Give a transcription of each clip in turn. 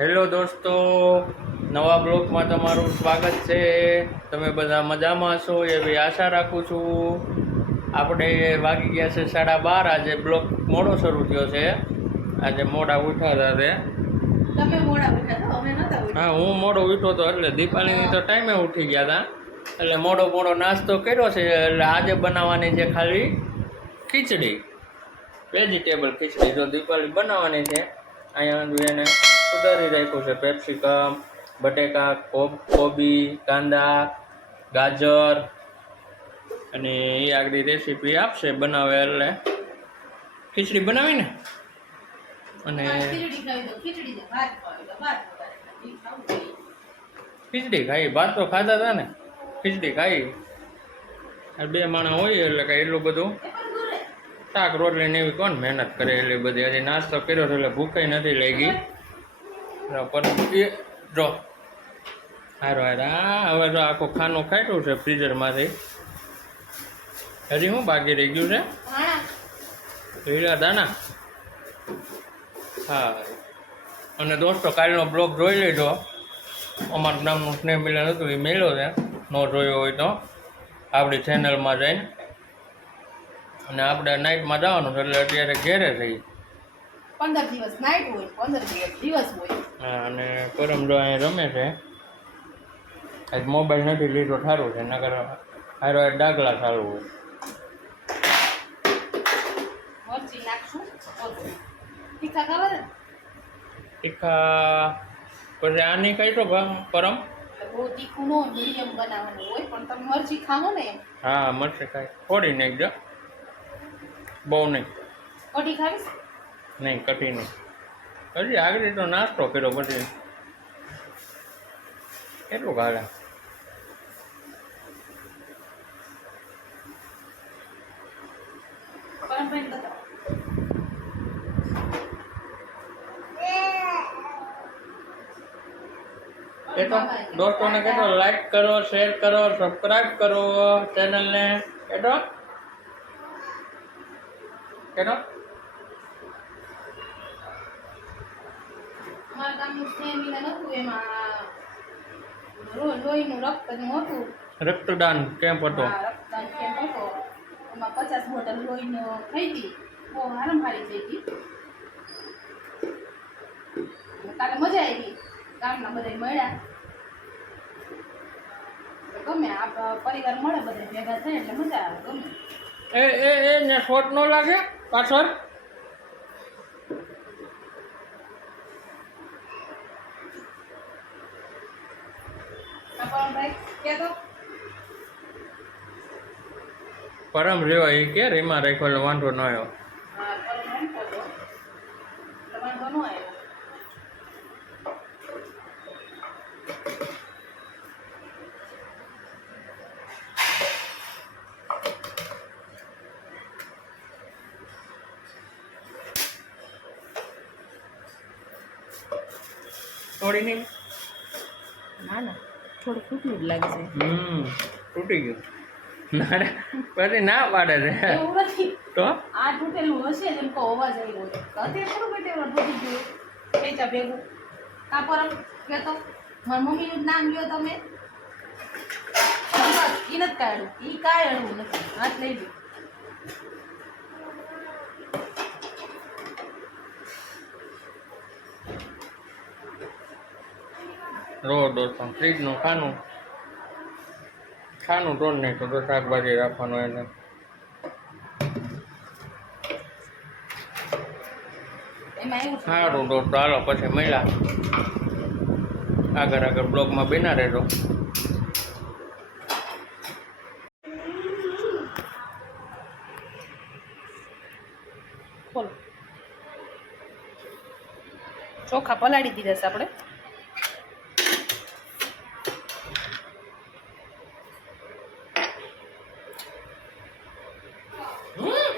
Hello દોસ્તો નવા બ્લોગમાં તમારું સ્વાગત છે. તમે બધા મજામાં છો એવી આશા રાખું છું. આપણે વાગી ગયા છે સાડા બાર. આજે બ્લોગ મોડો શરૂ થયો છે. આજે મોડા ઉઠ્યા હતા તે. તો હા હું મોડો ઉઠ્યો હતો એટલે દીપાલીની તો ટાઈમે ઉઠી ગયા હતા. એટલે મોડો મોડો નાસ્તો કર્યો છે. એટલે આજે બનાવવાની છે ખાલી ખીચડી. વેજીટેબલ ખીચડી જો દીપાવલી બનાવવાની છે. અહીંયા એને સુધારી રાખ્યું છે. કેપ્સિકમ બટેકા કોબી કાંદા ગાજર અને એ આગળ રેસીપી આપશે બનાવે એટલે ખીચડી બનાવીને અને ખીચડી ખાઈ ભાત તો ખાધા હતા ને. ખીચડી ખાઈ. આ બે માણસ હોય એટલે કાંઈ એટલું બધું. શાક રોટલી ને એવી કોણ મહેનત કરે? એટલી બધી હજી નાસ્તો કર્યો એટલે ભૂખાઈ નથી લાગી. પણ એ જો. હારો હારો. આ હવે તો આખો ખાનું ખાટું છે ફ્રીઝરમાંથી. હજી શું બાકી રહી ગયું છે? ધાણા. દાના હા. અને દોસ્તો કાલનો બ્લોગ જોઈ લેજો. અમારું નામનું સ્નેહ મિલન હતું એ મેળ્યો છે. ન જોયો હોય તો. આપણી ચેનલમાં જઈને. અને આપણે નાઇટમાં જવાનું છે એટલે અત્યારે ઘેરે થઈ પંદર દિવસ નાઇટ હોય પંદર દિવસ દિવસ હોય. અને પરમ જો અહીં રમે છે. આજ મોબાઈલ નથી લીધો સારું છે નગર હારો ડાગલા સારું હોય. મરચી નાખશું. તીખા ખાવા તીખા પછી આની કઈ તો પરમ? બહુ તીખું નો મીડિયમ બનાવવાનું હોય પણ તમે મરચી ખાવો ને. હા મરચી ખાય થોડી નાખજો. બહુ નહીં. કઢી ખાવીશ? નહીં, કઠિન. નહીં હજી આગળ તો નાસ્તો કર્યો પછી. કેટલું એ દોસ્તોને કહેતો લાઈક કરો શેર કરો સબસ્ક્રાઈબ કરો ચેનલને કેતો કેતો અમારા ગામનું સ્નેહ મિલન હતું એમાં લોહીનું રક્તનું હતું. રક્તદાન કેમ્પ હતો. રક્તદાન કેમ્પ હતો. એમાં પચાસ બોટલ લોહીનો થઈ હતી બહુ હારમહારી થઈ હતી. કાલે મજા આવી. ગામના બધા મળ્યા. ગમે આપ પરિવાર મળે બધા ભેગા થાય એટલે મજા આવે ગમે. એ એ એ ને શોટ ન લાગે પાછળ? પરમ રેવા એ કે એમાં રાખ્યો વાંધો ન આવ્યો. થોડી નહીં. થોડું જ લાગે છે. હમ તૂટી ગયું. પછી ના પાડે છે તો? આ તૂટેલું હશે જેમ કહો અવાજ આવ્યો તો અત્યારે થોડું પેટેલું તૂટી ગયું. ખેંચા ભેગું. કા પરમ કહેતો મારા મમ્મીનું જ નામ લ્યો તમે. ઈ નથી કાઢ્યું. એ અડવું નથી. હાથ લઈ લો રો દોસ્તો ફ્રીજનું ખાનું. ખાનું તોડ નહીં તો શાકભાજી રાખવાનું એને. સારું તો ચાલો પછી મળ્યા. આગળ આગળ બ્લોગમાં બેના રહેજો. ચોખા પલાળી દીધા છે આપણે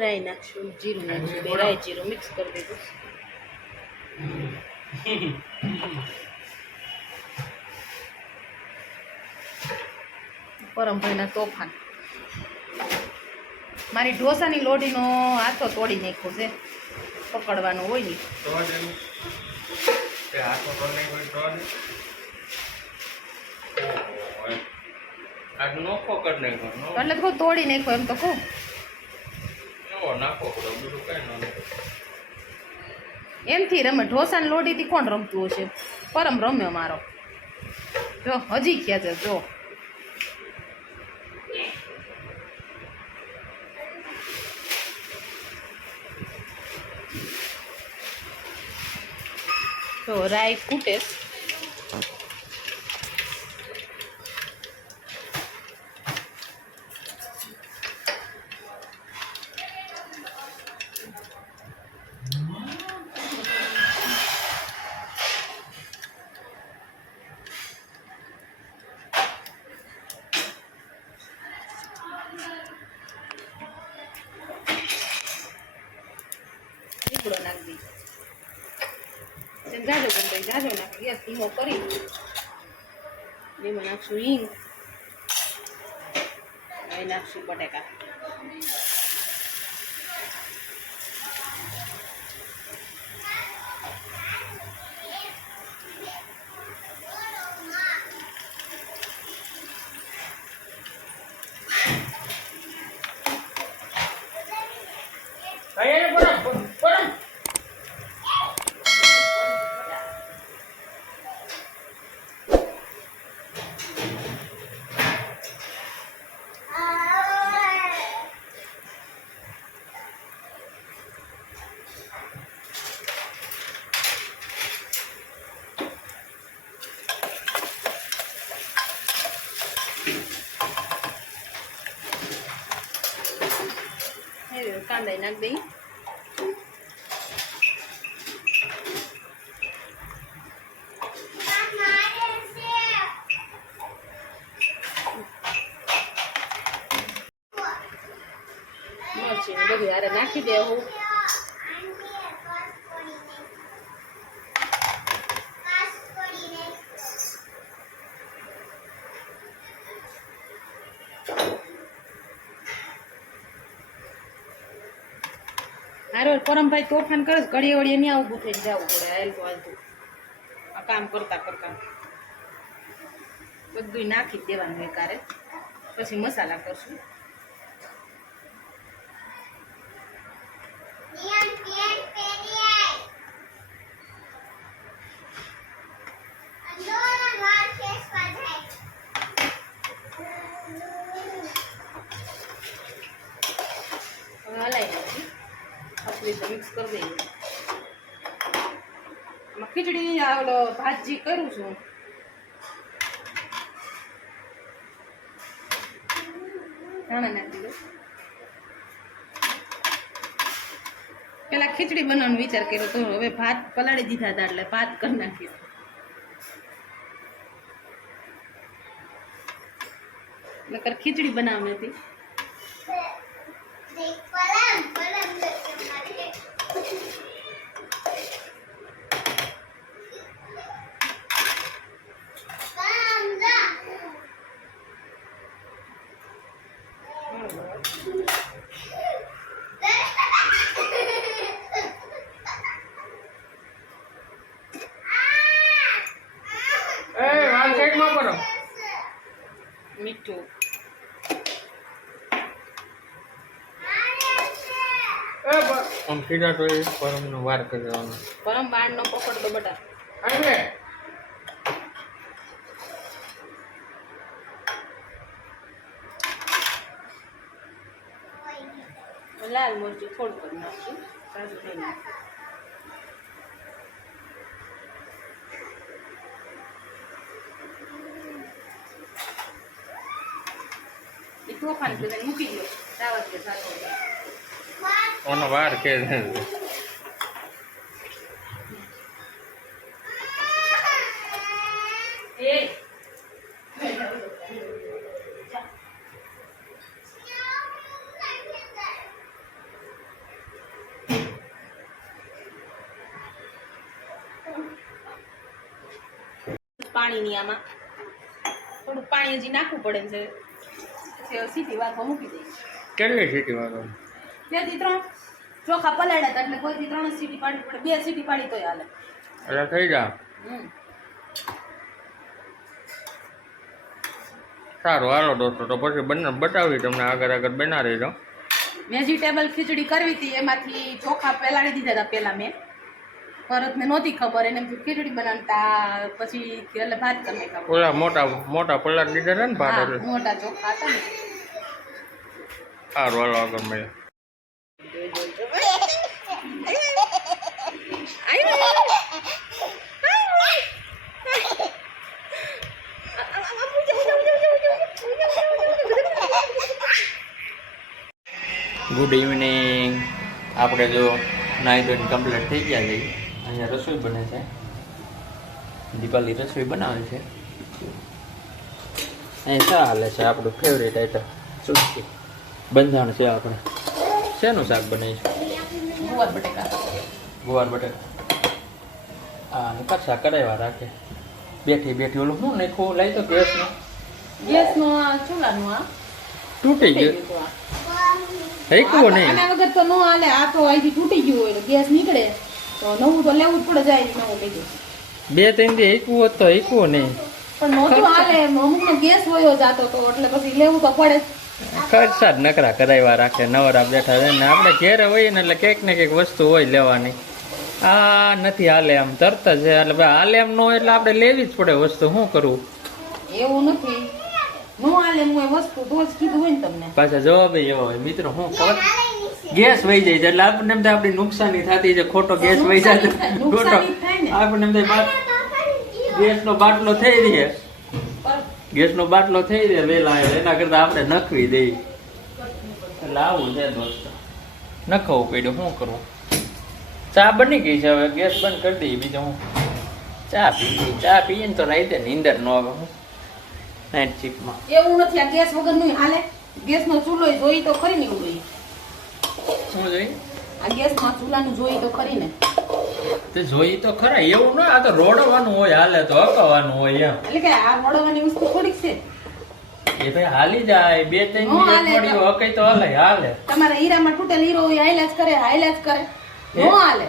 રાઈ નાખશું જીરું નાખશું બે રાઈ જીરું મિક્સ કરી દીધું. પરમભાઈના તોફાન. મારી ઢોસાની લોઢીનો હાથો તોડી નાખ્યો છે. પકડવાનો હોય ને. નાખ્યો એટલે તોડી નાખો એમ તો કહું. નાખો ન નાખો. એમથી રમે. ઢોસાની લોડીથી કોણ રમતું હશે? પરમ રમ્યો મારો. જો, હજી ક્યાં છે, જો. તો રાઈ ફૂટે લીમડો નાખી દઈ જાજો કરી દઈ જાજો નાખી ગેસ ધીમો કરી એમાં નાખશું હિંગ નાખશું બટેકા. કાંદા નાખી દઈ મરચી બધું હારે નાખી દેવું હારો પરમભાઈ તોફાન કરે છે, ઘડીએ વળીએ નહીં આવું થઈને જવું પડે હાલતું હાલતું આ કામ કરતા કરતા. બધું નાખી દેવાનું એકારે પછી મસાલા કરશું હવે હલાવી નાખી આખી રીતે મિક્સ કરી દઈએ. એમાં ખીચડી ઓલો ભાજી કરું છું. પેલા ખીચડી બનાવવાનો વિચાર કર્યો તો હવે ભાત પલાળી દીધા હતા એટલે ભાત કરી નાખી નકર ખીચડી બનાવવાની હતી એ વાલ સાઈડમાં પરમ. મીઠું. આમ સીધા તો એ પરમનો વાર કરવાનો પરમ પરમ બાળનો પકડ તો બટા લાલ મરચું થોડું કરી નાખશું. કાજુ નહીં નાખશું એ તોફાન બધાને મૂકી દો દાવત કે સાથે વાર કે એ પાણીની આમાં. થોડું પાણી હજી નાખવું પડે છે સીટી સીધી વાતમાં મૂકી દઈશ. કેટલી સીટી વાળો બેથી ત્રણ. ચોખા પલાળ્યા હતા એટલે કોઈથી ત્રણ સીટી પાડવી પડે. બે સીટી પાડી તોય હાલે. એટલે થઈ જા. સારું હાલો દોસ્તો તો પછી બંને બતાવી તમને આગળ આગળ બનાવી દો વેજીટેબલ ખીચડી કરવી હતી એમાંથી ચોખા પલાળી દીધા હતા પહેલાં મેં. ભરતને નહોતી ખબર એને એમ ખીચડી બનાવતા પછી એટલે ભાત કરી નાખ્યા ઓલા મોટા મોટા પલાટ લીધા ને ભાત મોટા ચોખા હતા ને. સારું હાલો આગળ મળે ગુડ ઇવનિંગ આપણે જો નાઈ ધોઈને કમ્પ્લીટ થઈ ગયા છે અહીંયા રસોઈ બને છે. દીપાલી રસોઈ બનાવે છે. અહીં શા હાલે છે આપણું ફેવરેટ આઈટમ ચૂટકી બંધાણ છે આપણે. શેનું શાક બનાવીશું ગુવાર બટેકા. ગુવાર બટેકા. હા પાછા કરાવ્યા રાખે. બેઠી બેઠી ઓલું શું નાખવું લઈ તો ગેસનો. ગેસનો આ ચૂલાનું આ. તૂટી ગયું. ગયો ગયું નહીં. વગર તો ન હાલે. આ તો અહીંથી તૂટી ગયું હોય તો ગેસ નીકળે. તો નવું તો લેવું જ પડે જાય નવું બીજું બે ત્રણ દી હેકવું હોત તો હેકવું નહીં પણ નહોતું હાલે અમુકનો ગેસ વયો જાતો તો એટલે પછી લેવું તો પડે. ખર્ચા જ નકરા કરાવ્યા રાખે નવરા બેઠા રહે ને આપણે ઘેરે હોઈએ ને એટલે કંઈક ને કંઈક વસ્તુ હોય લેવાની. આ નથી હાલે આમ તરત જ એટલે ભાઈ હાલે એમ ન હોય એટલે આપણે લેવી જ પડે વસ્તુ શું કરવું? એવું નથી. નો હાલે હું એ વસ્તુ તો જ કીધું હોય ને તમને. પાછા જવાબ એવો હોય. મિત્રો હું ખબર ગેસ વહી જાય છે. એટલે આપણને એમ થાય આપણી નુકસાની થતી છે. ખોટો ગેસ વહી જાય તો નુકસાની થાય, ખોટો. આપણને એમ થાય ગેસનો બાટલો થઈ રહે. પર ગેસનો બાટલો થઈ રહે વેલા એના કરતા આપણે નખવી દઈએ. એટલે આવું છે દોસ્તો. નખવું પડ્યું. શું કરવું? ચા બની ગઈ છે હવે. ગેસ બંધ કરી દઈએ બીજું હું. ચા પીએ ચા પીએ ને તો રાતે નીંદર ન આવે હું. નાઇટ શિફ્ટમાં એવું નથી. આ ગેસ વગર નહીં હાલે. ગેસનો ચૂલો જોઈ તો ખરી નહીં જોઈએ શું જોઈએ? આ ગેસમાં ચૂલાનું જોઈ તો ખરી ને. તે જોઈ તો ખરા એવું ના આ તો રોડવાનું હોય હાલે તો હકવાનું હોય એમ. એટલે કે આ રોડવાની વસ્તુ થોડીક છે. એ ભાઈ હાલી જાય બે ત્રણ મિનિટ હકઈ તો. હાલે હાલે. તમારા હીરામાં તૂટેલ હીરો હોય હાઈલાજ કરે હાઈલાજ કરે. નો હાલે.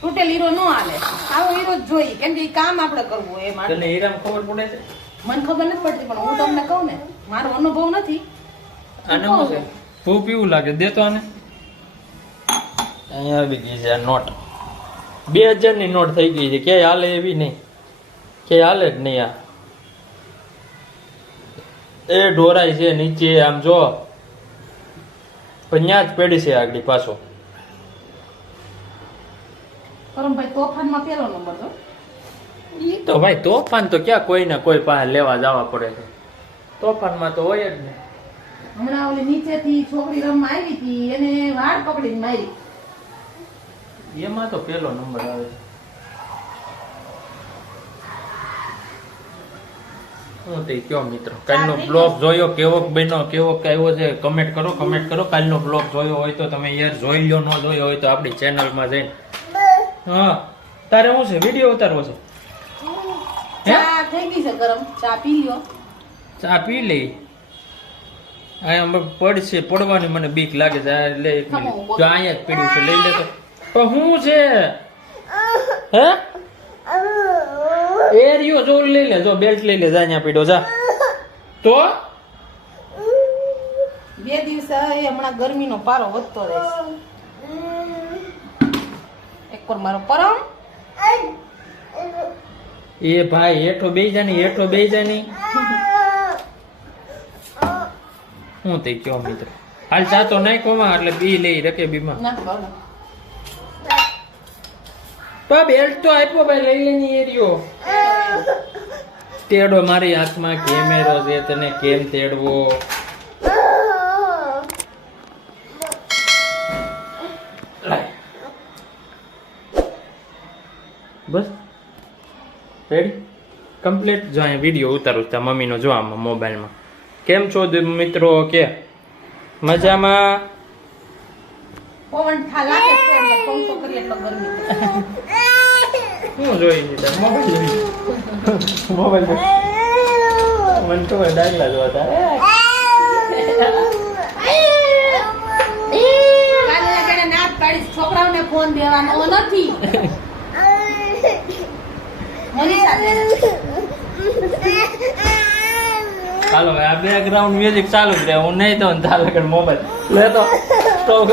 તૂટેલ હીરો નો હાલે. આવો હીરો જ જોઈ કેમ કે કામ આપણે કરવું હોય એ માટે. તને હીરામાં ખબર પડે છે? મને ખબર નથી પડતી પણ હું તમને કહું ને મારો અનુભવ નથી. શું છે? ભૂ પીવું લાગે દેતો આને. અહીંયા આવી ગઈ છે આ નોટ. બે હજારની નોટ થઈ ગઈ છે. ક્યાંય હાલે એવી નહીં. ક્યાંય હાલે જ નહીં આ. એ ઢોરાય છે નીચે આમ જો. પણ ત્યાં જ પેડી છે આગળ પાછો. તોફાનમાં નંબર તો. ઈ તો ભાઈ તોફાન તો ક્યાં કોઈને કોઈ પાસે લેવા જવા પડે છે. તોફાનમાં તો હોય જ ને. હમણાં ઓલી નીચેથી છોકરી રમવા આવી હતી એને વાળ પકડીને મારી. એમાં તો પેલો નંબર આવે છે. હું તે કયો મિત્રો? કાલનો બ્લોગ જોયો કેવો બન્યો કેવો આવ્યો છે કમેન્ટ કરો કમેન્ટ કરો. કાલનો બ્લોગ જોયો હોય તો તમે યાર જોઈ લો ન જોયો હોય તો આપણી ચેનલમાં જઈને. હા તારે શું છે? વીડિયો ઉતારવો છે? ચા થઈ ગઈ છે ગરમ. ચા પી લ્યો. ચા પી લઈ અહીંયા પડશે પડવાની મને બીક લાગે છે. આ લે એક મિનિટ જો અહીંયા જ પીડ્યું છે લઈ લે તો. પણ શું છે? હે? એ રહ્યો જો લઈ લે જો બેલ્ટ લઈ લે જા અહીંયા પીડો જા. તો? બે દિવસે હમણાં ગરમીનો પારો વધતો રહેશે એક પર મારો પરમ. એ ભાઈ હેઠો બેઈ જાની હેઠો બેઈ જાની હું તે કયો મિત્ર? હાલ ચાતો નાખ્યો માં એટલે બી લઈ રકે બીમાં. ના પા બેલ્ટ આપ્યો ભાઈ, લઈ લઈને એ તેડો મારી હાથમાં કેમેરો છે, તને કેમ તેડવો? બસ. રેડી કમ્પ્લીટ જો અહીંયા વીડિયો ઉતારું ત્યાં મમ્મીનો જો આમાં મોબાઈલમાં કેમ છો મિત્રો? કે? મજામાં? પવન હું જોઈ મોબાઈલ મને તો જોવા દેવાનો નથી હાલો આ બેકગ્રાઉન્ડ મ્યુઝિક ચાલુ જ હું નહીં તો કે મોબાઈલ લે તો સ્ટોપ